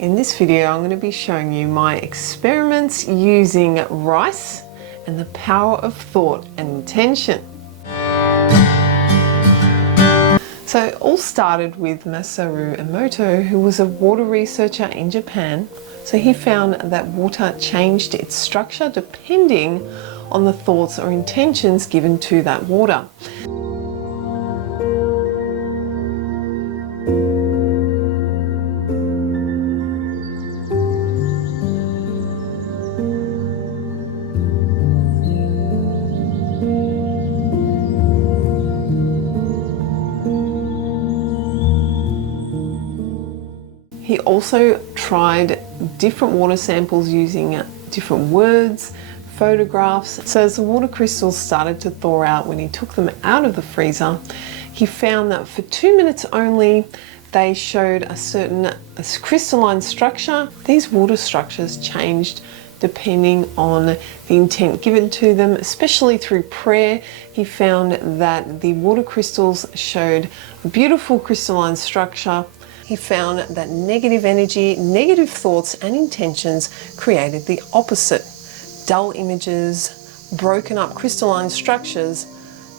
In this video, I'm going to be showing you my experiments using rice and the power of thought and intention. So it all started with Masaru Emoto, who was a water researcher in Japan. So he found that water changed its structure depending on the thoughts or intentions given to that water. He also tried different water samples using different words, photographs. So as the water crystals started to thaw out when he took them out of the freezer, he found that for 2 minutes only, they showed a certain crystalline structure. These water structures changed depending on the intent given to them, especially through prayer. He found that the water crystals showed a beautiful crystalline structure. He found that negative energy, negative thoughts and intentions created the opposite. Dull images, broken up crystalline structures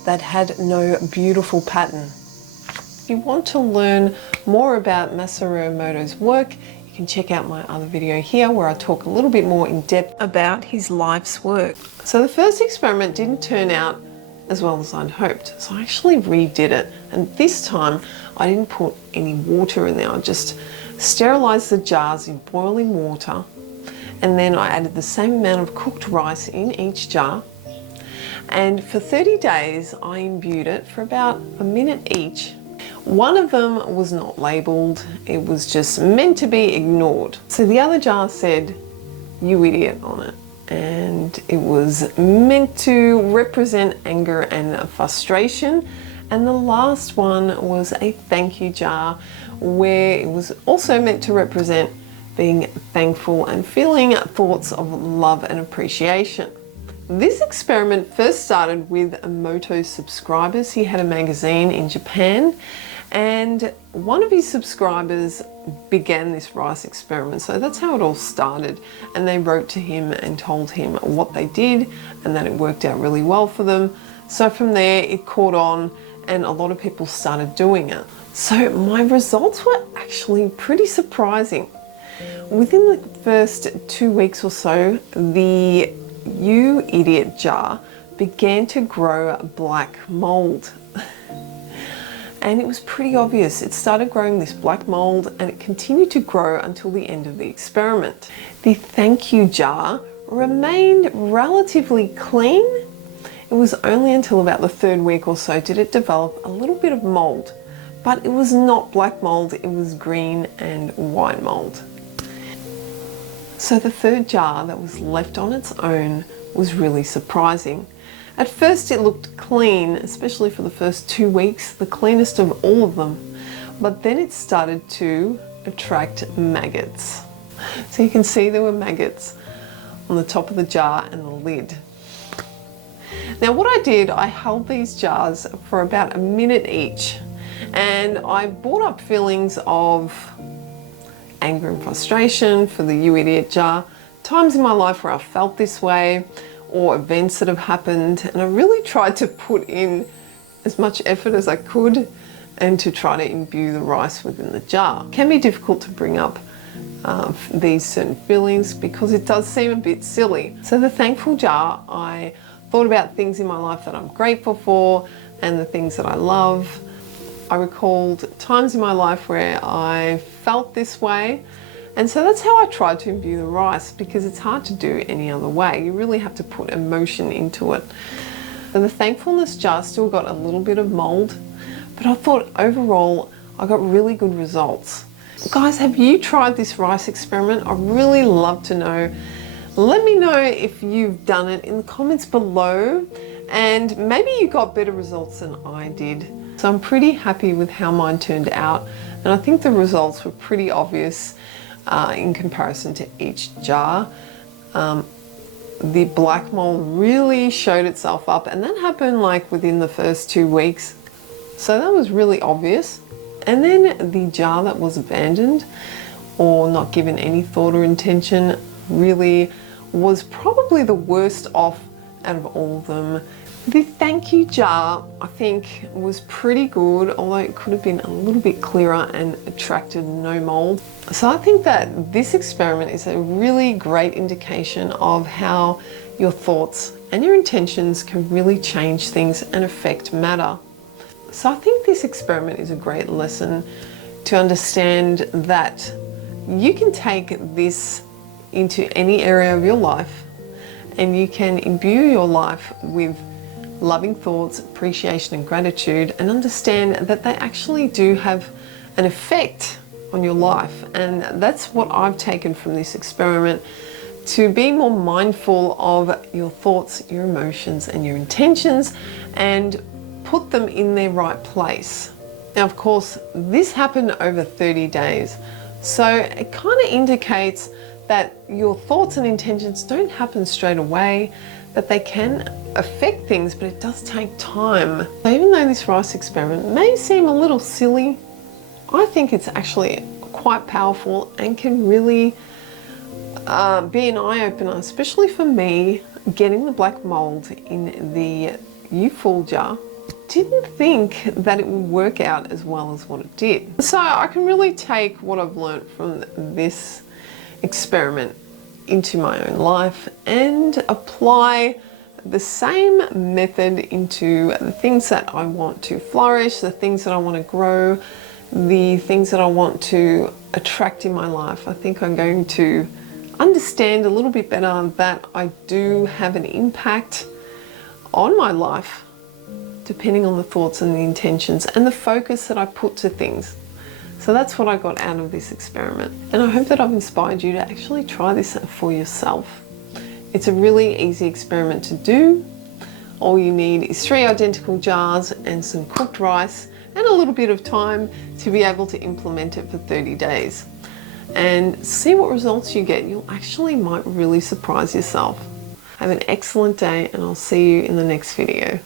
that had no beautiful pattern. If you want to learn more about Masaru Emoto's work, you can check out my other video here where I talk a little bit more in depth about his life's work. So the first experiment didn't turn out as well as I'd hoped, so I actually redid it, and this time I didn't put any water in there. I just sterilized the jars in boiling water, and then I added the same amount of cooked rice in each jar, and for 30 days I imbued it for about a minute each. One of them was not labeled, it was just meant to be ignored. So the other jar said, "You idiot" on it. And it was meant to represent anger and frustration. And the last one was a thank you jar, where it was also meant to represent being thankful and feeling thoughts of love and appreciation. This experiment first started with Emoto's subscribers. He had a magazine in Japan, and one of his subscribers began this rice experiment. So that's how it all started. And they wrote to him and told him what they did and that it worked out really well for them. So from there it caught on and a lot of people started doing it. So my results were actually pretty surprising. Within the first 2 weeks or so, the "You Idiot" jar began to grow black mold. And it was pretty obvious. It started growing this black mold and it continued to grow until the end of the experiment. The thank you jar remained relatively clean. It was only until about the 3rd week or so did it develop a little bit of mold, but it was not black mold, it was green and white mold. So the 3rd jar that was left on its own was really surprising. At first it looked clean, especially for the first 2 weeks, the cleanest of all of them. But then it started to attract maggots. So you can see there were maggots on the top of the jar and the lid. Now what I did, I held these jars for about a minute each, and I brought up feelings of anger and frustration for the "You Idiot" jar, times in my life where I felt this way, or events that have happened, and I really tried to put in as much effort as I could and to try to imbue the rice within the jar. It can be difficult to bring up these certain feelings because it does seem a bit silly. So the thankful jar, I thought about things in my life that I'm grateful for and the things that I love. I recalled times in my life where I felt this way. And so that's how I tried to imbue the rice, because it's hard to do any other way. You really have to put emotion into it. And the thankfulness jar still got a little bit of mold, but I thought overall I got really good results. Guys, have you tried this rice experiment? I'd really love to know. Let me know if you've done it in the comments below, and maybe you got better results than I did. So I'm pretty happy with how mine turned out, and I think the results were pretty obvious. In comparison to each jar. The black mold really showed itself up, and that happened like within the first 2 weeks. So that was really obvious. And then the jar that was abandoned, or not given any thought or intention really was probably the worst off out of all of them. The thank you jar, I think, was pretty good, although it could have been a little bit clearer and attracted no mold. So I think that this experiment is a really great indication of how your thoughts and your intentions can really change things and affect matter. So I think this experiment is a great lesson to understand that you can take this into any area of your life and you can imbue your life with loving thoughts, appreciation and gratitude, and understand that they actually do have an effect on your life. And that's what I've taken from this experiment, to be more mindful of your thoughts, your emotions and your intentions, and put them in their right place. Now, of course, this happened over 30 days. So it kind of indicates that your thoughts and intentions don't happen straight away, that they can affect things, but it does take time. So even though this rice experiment may seem a little silly, I think it's actually quite powerful and can really be an eye-opener, especially for me, getting the black mold in the U-Full jar. Didn't think that it would work out as well as what it did. So I can really take what I've learned from this experiment into my own life and apply the same method into the things that I want to flourish, the things that I want to grow, the things that I want to attract in my life. I think I'm going to understand a little bit better that I do have an impact on my life depending on the thoughts and the intentions and the focus that I put to things. So that's what I got out of this experiment. And I hope that I've inspired you to actually try this for yourself. It's a really easy experiment to do. All you need is 3 identical jars and some cooked rice and a little bit of time to be able to implement it for 30 days. And see what results you get. You actually might really surprise yourself. Have an excellent day and I'll see you in the next video.